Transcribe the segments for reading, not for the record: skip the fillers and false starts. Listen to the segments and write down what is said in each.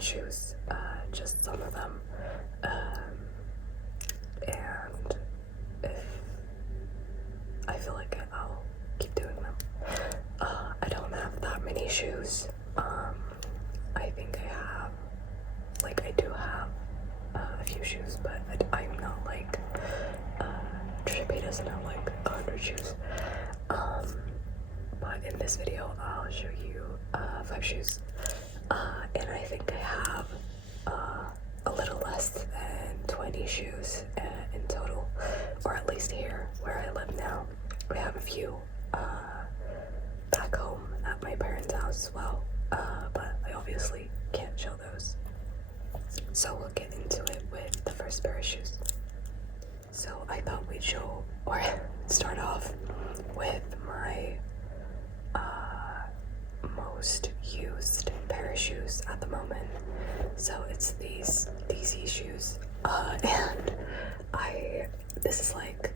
shoes, just some of them. And if I feel like it, I'll keep doing them. I don't have that many shoes. I think I do have a few shoes, but I'm not like, Trippy doesn't have like 100 shoes. But in this video, I'll show you 5 shoes. And I think I have a little less than 20 shoes in total, or at least here where I live now. I have a few back home at my parents' house as well, but I obviously can't show those. So we'll get into it with the first pair of shoes. So I thought we'd show, or start off with my most used pair of shoes at the moment. So it's these DC shoes, and this is like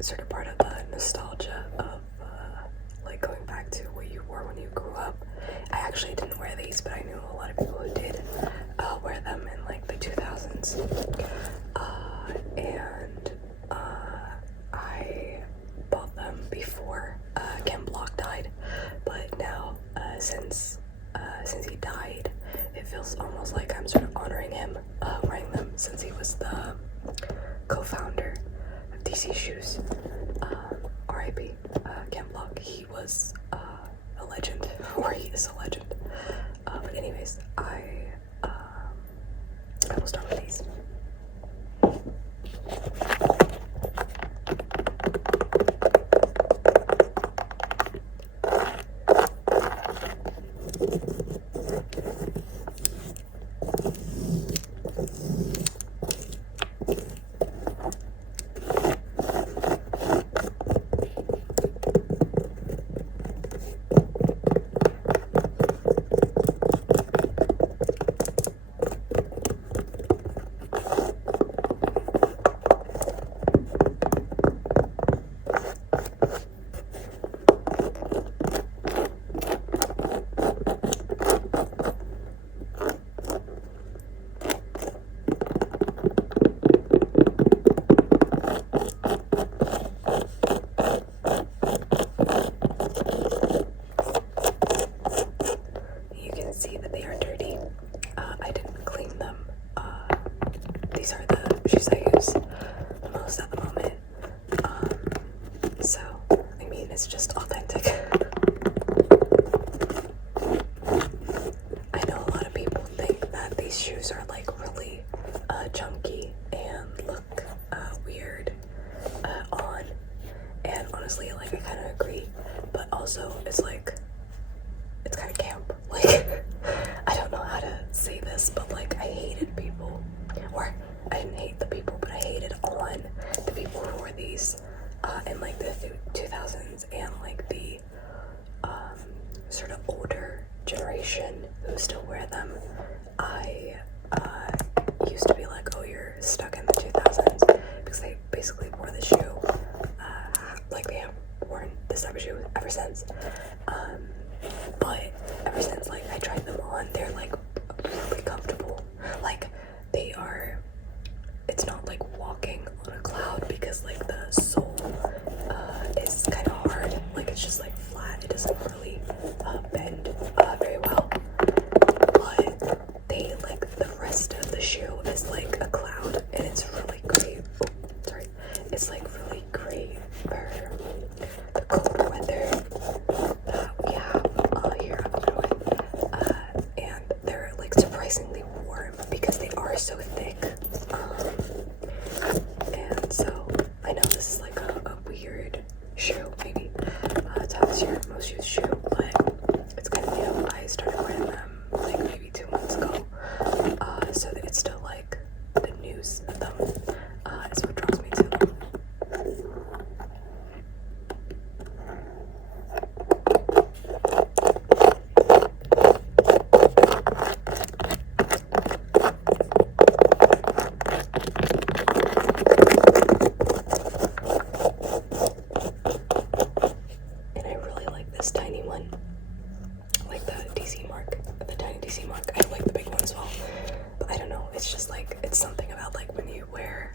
sort of part of the nostalgia of like going back to what you wore when you grew up. I actually didn't wear these, but I knew a lot of people who did wear them in like the 2000s. And I bought them before Ken Block died, but now since he died, it feels almost like I'm sort of honoring him wearing them, since he was the co-founder of DC Shoes. R.I.P. Ken Block. He was a legend, or he is a legend. But anyways, I will start with these. These are the shoes I use the most at the moment. So, I mean, it's just authentic. I know a lot of people think that these shoes are like really chunky and look weird on. And honestly, like, I kind of agree. But also, it's like, it's kind of camp. Like, I don't know how to say this, but like, I hated people, or I didn't hate the people, but I hated on the people who wore these in like the 2000s, and like the sort of older generation who still wear them. I used to be like, oh, you're stuck in the 2000s, because they basically wore the shoe, like they have worn this type of shoe ever since. But ever since like I tried them on, they're like really comfortable. Like they are, it's not like walking on a cloud, because like the sole is kind of hard. Like it's just like flat. It doesn't really bend very well. But they, like, the rest of the shoe is like a cloud, and it's really great. Oh, sorry. It's like really great for the cold weather that we have here up north. And they're like surprisingly warm because they are so thick. And so I know this is like a weird shoe, maybe to have your most used shoe, but it's kind of new. I started wearing them like maybe 2 months ago, so that it's still like the news of them is what draws me to them. And I really like this tiny one, like the DC mark, the tiny DC mark. I like the big one as well, but I don't know. It's just like, it's something about like when you wear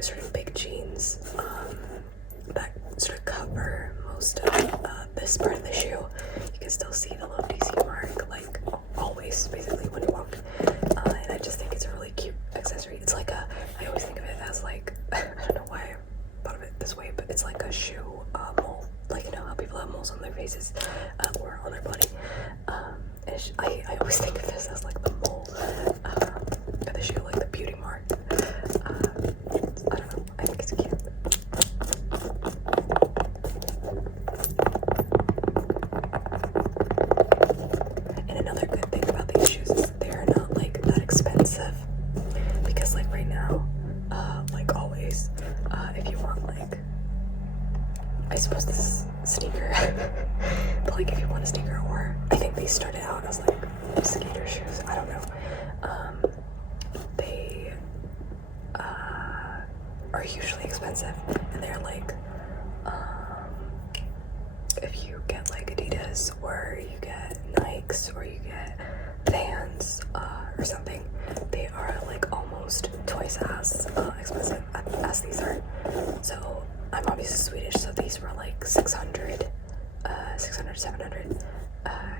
sort of big jeans that sort of cover most of this part of the shoe. You can still see the little DC mark, like always, basically, when you walk. And I just think it's a really cute accessory. It's like a, I always think of it as like, I don't know why I thought of it this way, but it's like a shoe mole. Like, you know how people have moles on their faces or on their body. And I always think of this as like the mole of the shoe, like the beauty mark. I don't know, I think it's cute. And another good thing about these shoes is they're not like that expensive, because like right now, like always, if you want like, I suppose this is sneaker, but like if you want a sneaker, or I think they started out as like skater shoes, I don't know, they are usually expensive, and they're like, if you get like Adidas, or you get Nikes, or you get Vans, or something, they are like almost twice as expensive as these are. So I'm obviously Swedish, so these were like 600, 700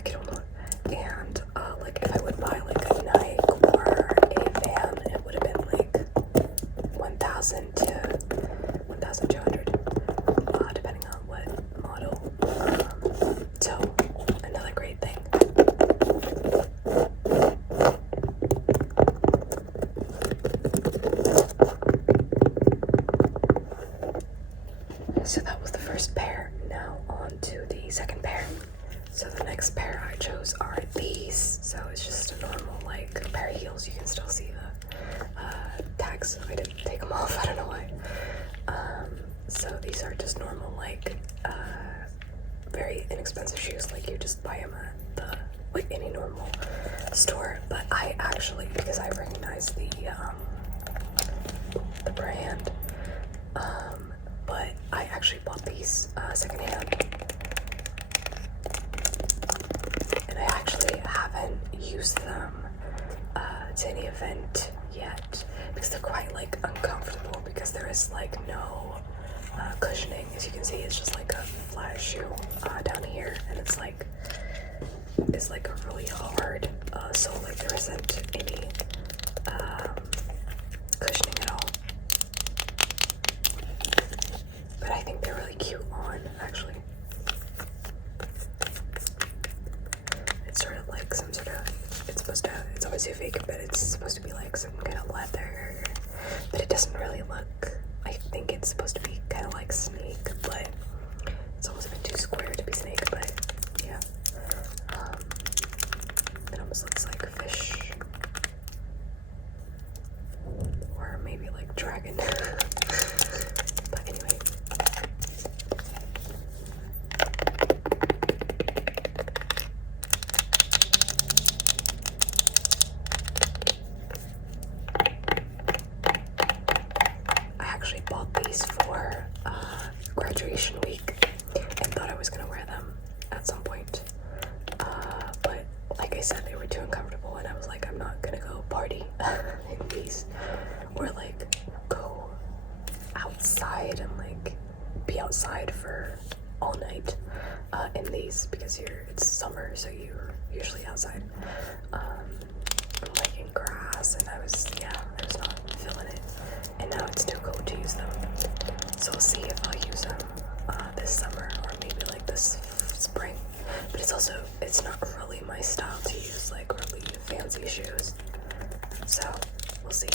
kronor. And like if I would buy like a Nike or a Van, it would have been like 1,000 to 1,200, depending on what model. So another great thing. So that was the first pair. Now on to the second pair. So the next pair I chose are these. So it's just a normal like pair of heels. You can still see the tags. I didn't take them off. I don't know why. So these are just normal like very inexpensive shoes. Like you just buy them at the like any normal store. But I actually, because I recognize the brand, but I actually bought these secondhand. And I actually haven't used them to any event yet, because they're quite like uncomfortable, because there is like no cushioning. As you can see, it's just like a flat shoe down here, and it's like a really hard sole. Like there isn't any cushioning at all. But I think they're really cute on, actually. It's sort of like some sort of, it's obviously fake, but it's supposed to be like some kind of leather, but it doesn't really look, I think it's supposed to be kind of like snake, but it's almost a bit too square to be snake, but yeah. It almost looks like a fish, or maybe like dragon. But anyway. I actually bought these for graduation week and thought I was gonna wear them at some point. But like I said, they were too uncomfortable, and I was like, I'm not gonna go party in these, or like go outside and like be outside for all night in these, because it's summer, so you're usually outside like in grass, and I was not feeling it, and now it's too cold to use them. So we'll see if I'll use them this summer, or maybe like this spring. But it's not really my style to use like really fancy shoes, so we'll see.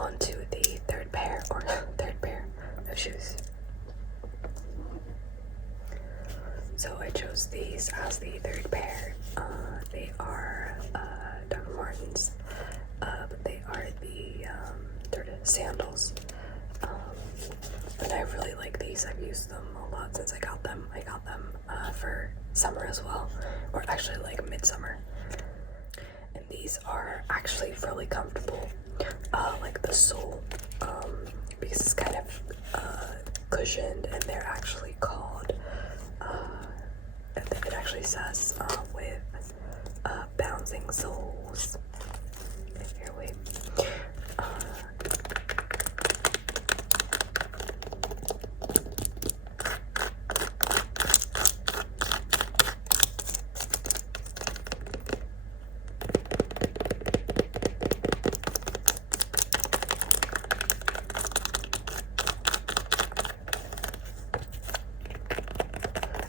on to the third pair of shoes. So I chose these as the third pair. They are Dr. Martens, but they are the sandals. And I really like these. I've used them a lot since I got them. I got them for summer as well, or actually like midsummer. And these are actually really comfortable. Like the sole, because it's kind of cushioned, and they're actually called, it actually says with bouncing soles. Here, wait.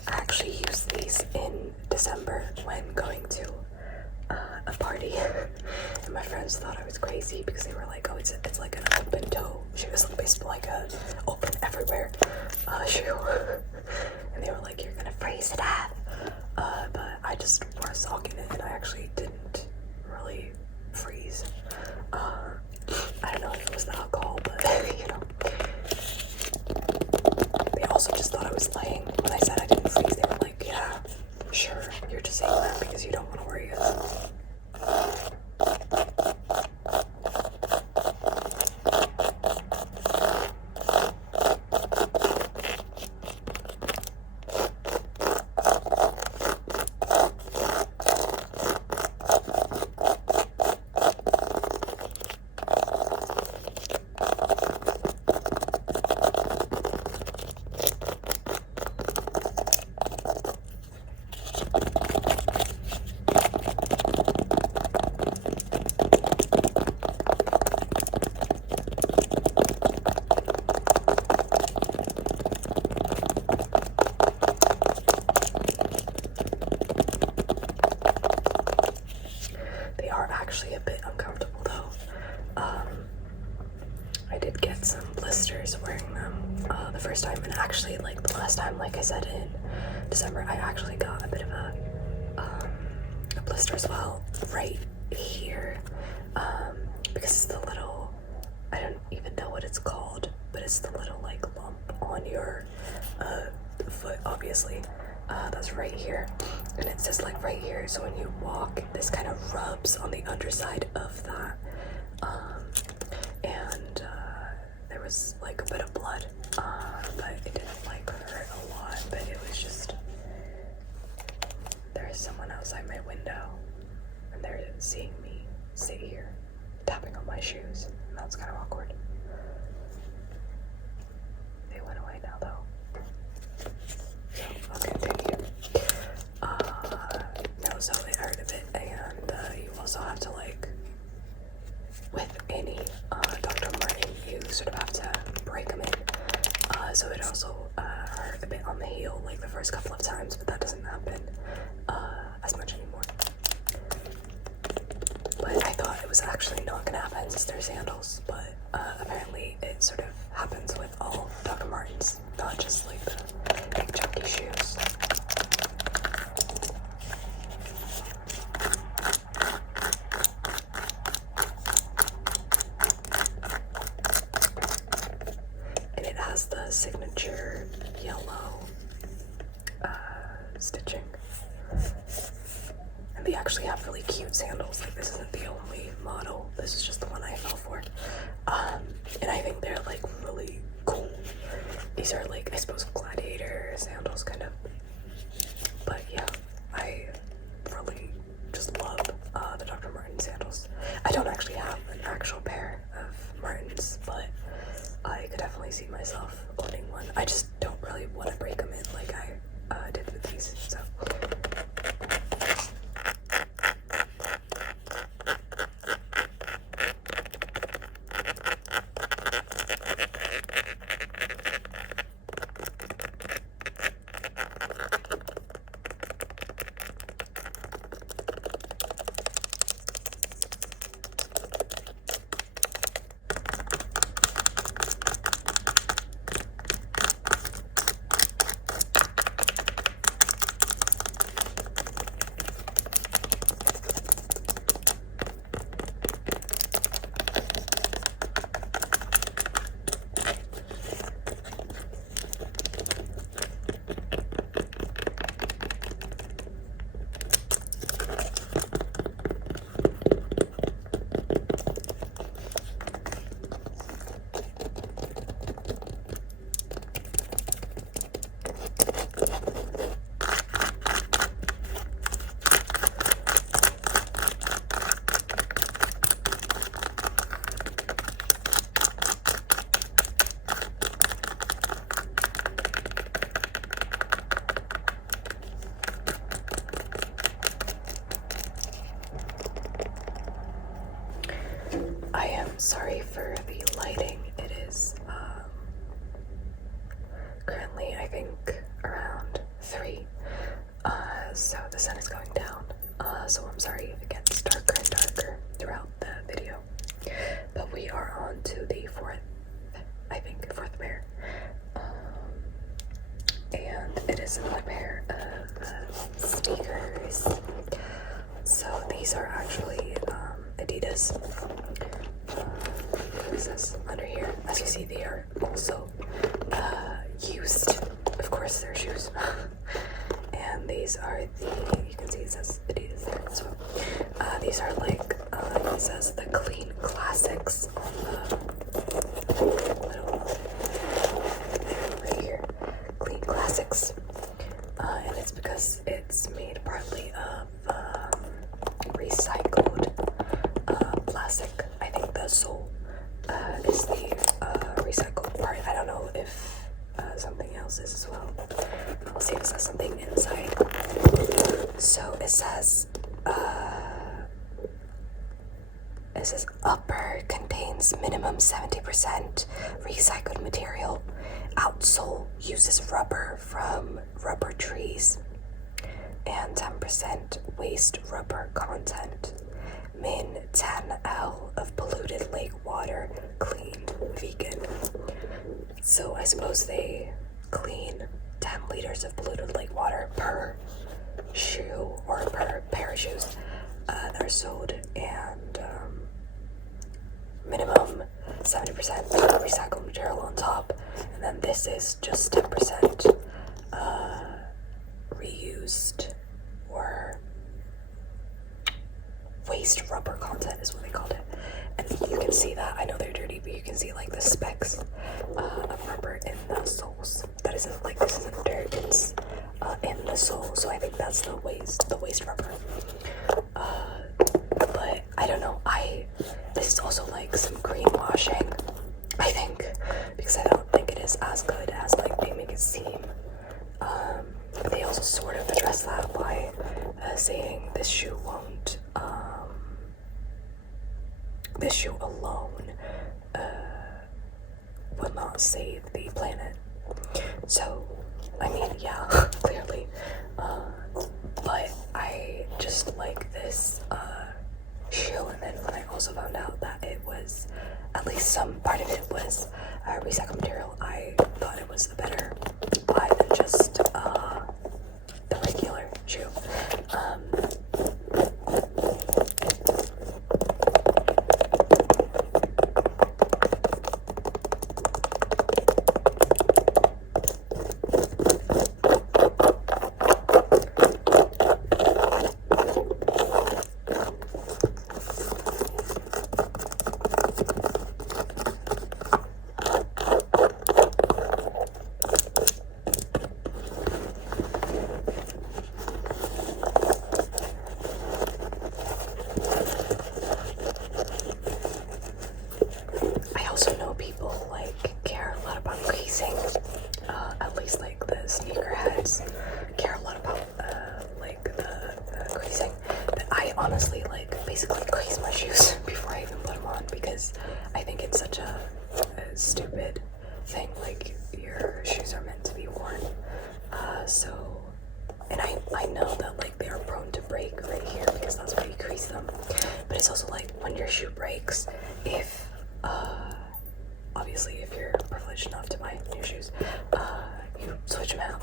I actually used these in December when going to a party, and my friends thought I was crazy because they were like, "Oh, it's like an open toe shoe. It's basically like a open everywhere shoe," and they were like, "You're gonna freeze to death." But I just wore a sock in it, and I actually didn't really freeze. I don't know if it was the alcohol, but you know. They also just thought I was lying when I said I didn't freeze. They were like, "Yeah, sure, you're just saying that because you don't want to worry us." Actually a bit uncomfortable though. I did get some blisters wearing them the first time, and actually like the last time, like I said in December, I actually got a bit of a blister as well right here, because it's the little, I don't even know what it's called, but it's the little like lump on your foot, obviously. That's right here, and it says like right here, so when you walk this kind of rubs on the underside of that, and there was like a bit of blood, but it didn't like hurt a lot, but it was just, there is someone outside my window and they're seeing me sit here tapping on my shoes, and that's kind of awkward. They went away now though. So I'll continue. No, so it hurt a bit, and you also have to like, with any Dr. Martin, you sort of have to break them in. So it also hurt a bit on the heel like the first couple of times, but that doesn't happen as much anymore. But I thought it was actually not gonna happen since they're sandals, but apparently it sort of happens with all Dr. Martens, not just like the big chunky shoes. And it has the signature yellow stitching. And they actually have really cute sandals. Like, this isn't the only model. This is just the one I fell for. And I think they're like really cool. These are like, I suppose, gladiator sandals kind of. But yeah, I really just love the Dr. Martin sandals. I don't actually have an actual pair of Martens, but I could definitely see myself owning one. I just don't really want to break them in like I did with these, so. I am sorry for the lighting. It is currently, I think, around 3. So the sun is going down. So I'm sorry if it gets darker and darker throughout the video. But we are on to the fourth pair. And it is another pair of sneakers. So these are actually Adidas. What is this under here? As you see, they are also used. Of course, they're shoes. And these are you can see it says Adidas there as well. These are like, it says the clean classics on the little right here. Clean classics. And it's because it's made partly of recycled plastic. I think the sole is the recycled part. I don't know if something else is as well. I'll see if it says something inside. So it says upper contains minimum 70% recycled material. Outsole uses rubber from rubber trees and 10% waste rubber content. Min 10L of polluted lake water, cleaned, vegan. So I suppose they clean 10 liters of polluted lake water per shoe or per pair of shoes that are sold, and minimum 70% recycled material on top, and then this is just 10% reused or waste rubber content is what they called it. And you can see that. I know they're dirty, but you can see like the specks of rubber in the soles. That isn't like, this isn't dirt, it's in the sole, so I think that's the waste rubber. But I don't know, this is also like some greenwashing, I think, because I don't think it is as good as like they make it seem. But they also sort of address that by saying this shoe alone will not save the planet. So, I mean, yeah, clearly. But I just like this shoe, and then when I also found out that it was, at least some part of it was recycled material, I thought it was the better buy than just the regular shoe. Honestly, like, basically crease my shoes before I even put them on, because I think it's such a stupid thing. Like, your shoes are meant to be worn, so, and I know that like they are prone to break right here because that's where you crease them, but it's also like when your shoe breaks, if obviously if you're privileged enough to buy new shoes, you switch them out,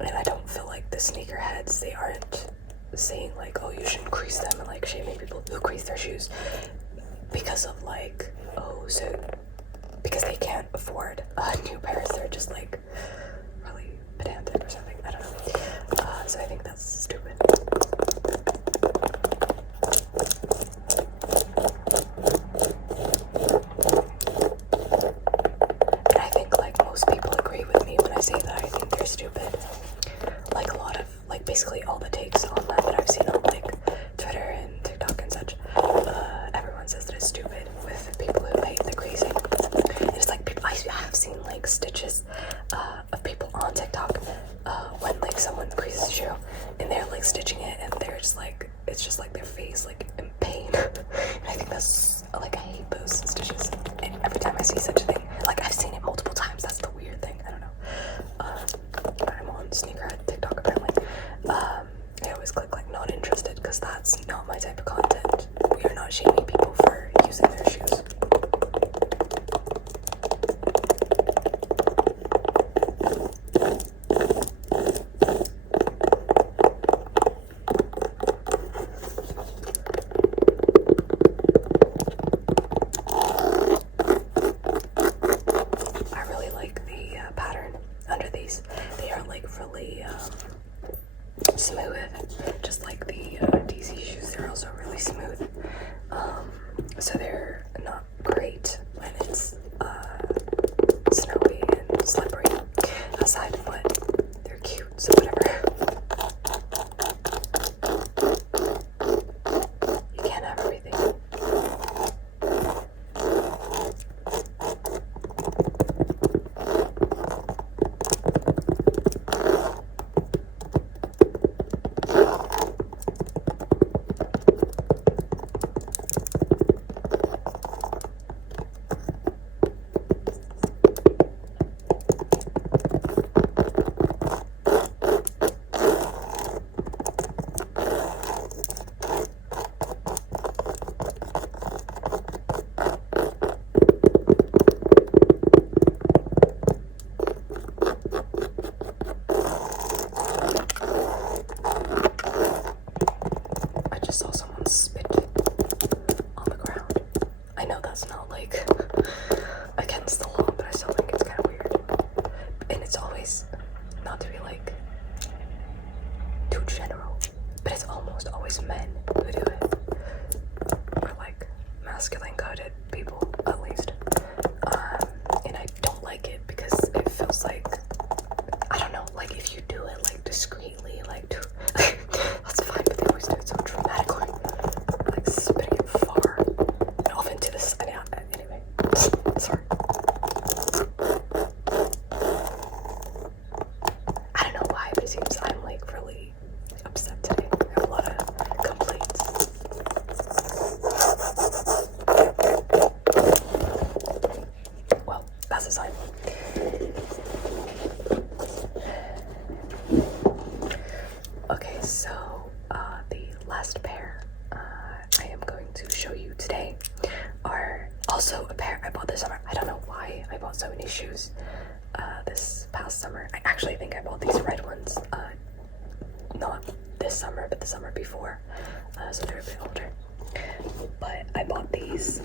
and I don't feel like the sneakerheads, they aren't saying like, oh, you shouldn't crease them, and like shaming people who crease their shoes because of like, oh, so because they can't afford new pairs, they're just like really pedantic or something. I don't know. So I think that's stupid. And I think like most people agree with me when I say that I think they're stupid. Like a lot of, like basically all the takes on that I've seen on like Twitter and TikTok and such, everyone says that it's stupid with people who hate the creasing. It's like people, I have seen like stitches of people on TikTok when like someone creases a shoe and they're like stitching it, so they're not great when it's snowy and slippery outside, but they're cute, so whatever. You can't have everything. I just saw someone spit on the ground. I know that's not like against the law, but I still think it's kind of weird. And it's always, not to be like too general, but it's almost always men who do it. Or like masculine coded people, at least. And I don't like it because it feels like, I don't know, like if you do it like discreetly, like that's fine, but they always do it so dramatically, like spitting it far and off into this. Anyway, sorry. I don't know why, but it seems I'm like really upset today. I have a lot of complaints. Well, that's a sign. Okay, so the last pair I am going to show you today are also a pair I bought this summer. I don't know why I bought so many shoes this past summer. I actually think I bought these red ones not this summer, but the summer before, so they're a bit older. But I bought these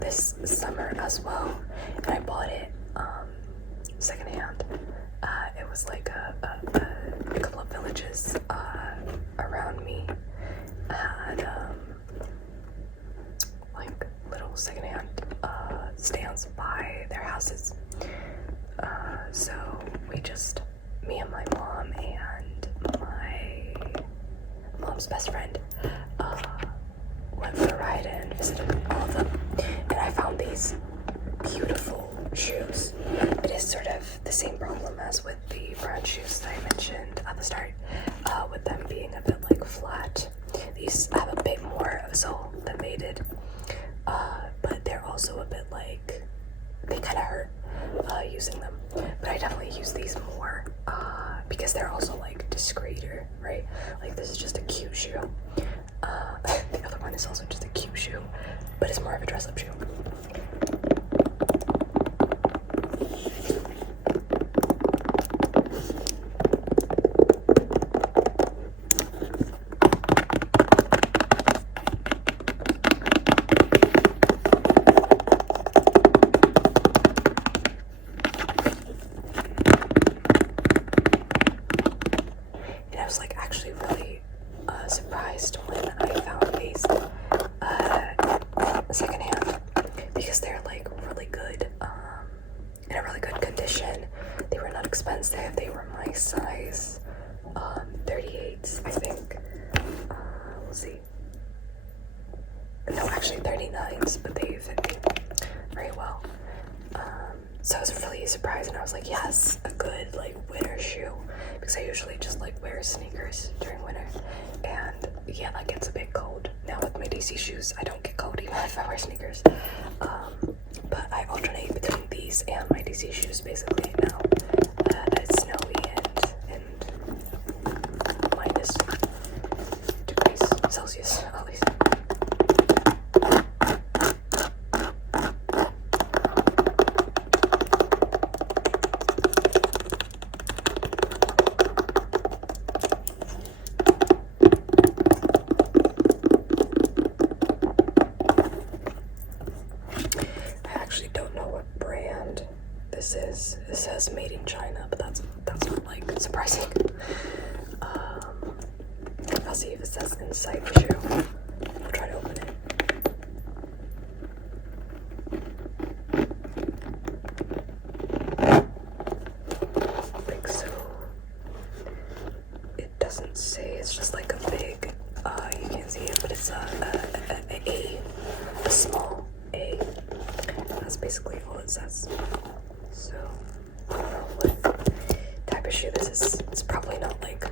this summer as well, and I bought it secondhand. It was like a couple of villages around me had like little secondhand stands by their houses. So me and my mom and my mom's best friend went for a ride and visited all of them, and I found these beautiful shoes. It is sort of the same problem as with the brown shoes that I mentioned at the start, with them being a bit like flat. These have a bit more of a sole than they did, but they're also a bit like, they kind of hurt using them, but I definitely use these more because they're also like discreeter, right? Like this is just a cute shoe. The other one is also just a cute shoe, but it's more of a dress-up shoe. And I was like actually really surprised when I found these secondhand, because they're like really good, in a really good condition. They were not expensive. They were my size 38s, I think. We'll see. No, actually 39s, but they fit me very well. So I was really surprised, and I was like, yes, a good like winter shoe, because I usually just like wear sneakers during winter, and yeah, that gets a bit cold. Now with my DC shoes, I don't get cold even if I wear sneakers. But I alternate between these and my DC shoes basically now that it's snowy and minus degrees Celsius at least. This is. It says made in China, but that's not like surprising. I'll see if it says inside the shoe. I'll try to open it. basically all it says. So, I don't know what type of shoe this is. It's probably not like,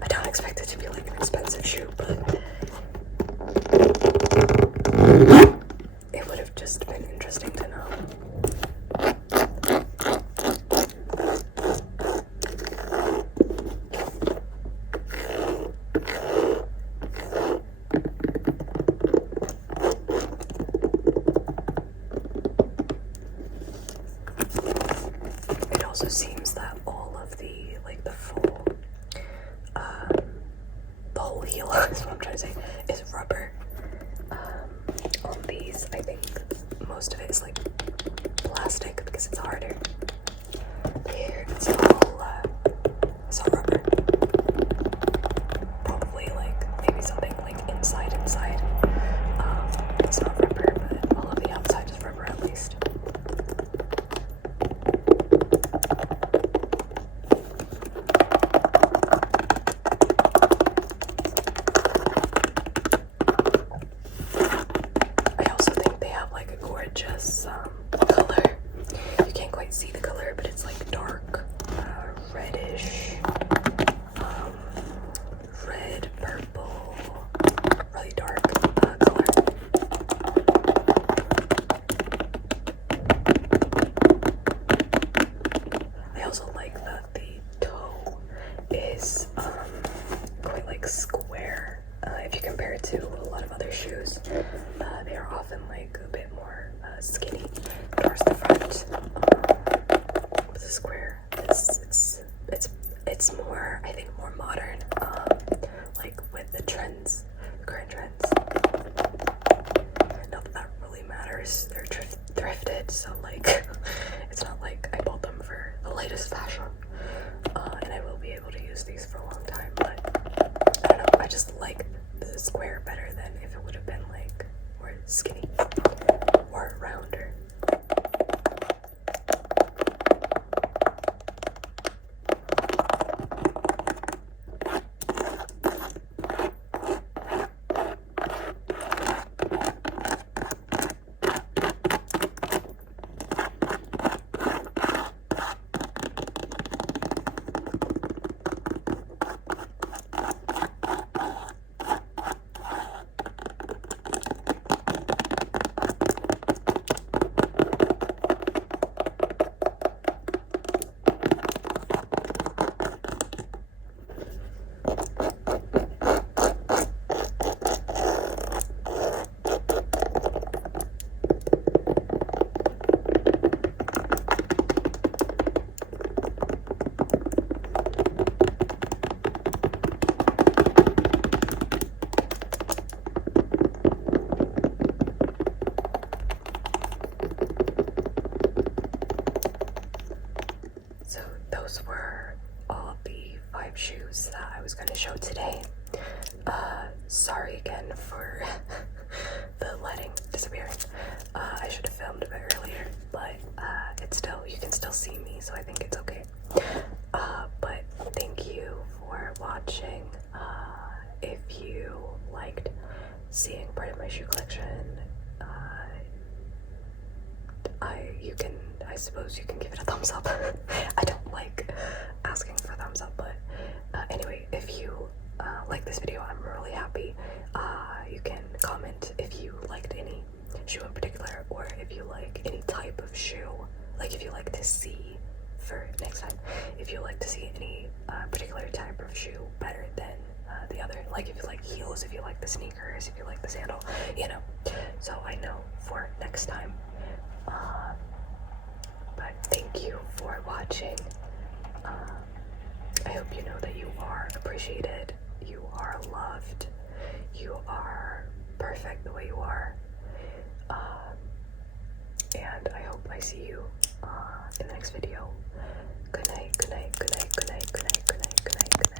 I don't expect it to be like an expensive shoe, but it would have just been interesting to know. It also seems that all of the, like the full, the whole heel is what I'm trying to say, is rubber. On these, I think most of it is like plastic because it's harder. Here, it's all rubber. Probably like maybe something like inside. It's not rubber, but all of the outside is rubber at least. I also think they have like a gorgeous color. You can't quite see the color, but it's like dark, reddish, red, purple, really dark color. I also like that the toe is quite like square. If you compare it to a lot of other shoes, they are often like a bit more skinny towards the front. With the square, it's more, I think, more modern. Like with the trends, the current trends. Not that really matters. They're thrifted, so like it's not like I bought them for the latest fashion. And I will be able to use these for a long time, but I don't know, I just like the square better than if it would have been like more skinny or rounder. So those were all of the 5 shoes that I was going to show today. Sorry again for the lighting disappearing. I should have filmed a bit earlier, but it's still, you can still see me, so I think it's okay. But thank you for watching. If you liked seeing part of my shoe collection, I suppose you can give it a thumbs up. I don't like asking for thumbs up, but anyway, if you like this video, I'm really happy. You can comment if you liked any shoe in particular, or if you like any type of shoe, like if you like to see, for next time, if you like to see any particular type of shoe better than the other, like if you like heels, if you like the sneakers, if you like the sandal, you know, so I know for next time. But thank you for watching. I hope you know that you are appreciated, you are loved, you are perfect the way you are, and I hope I see you in the next video. Good night, good night, good night, good night, good night, good night, good night, good night.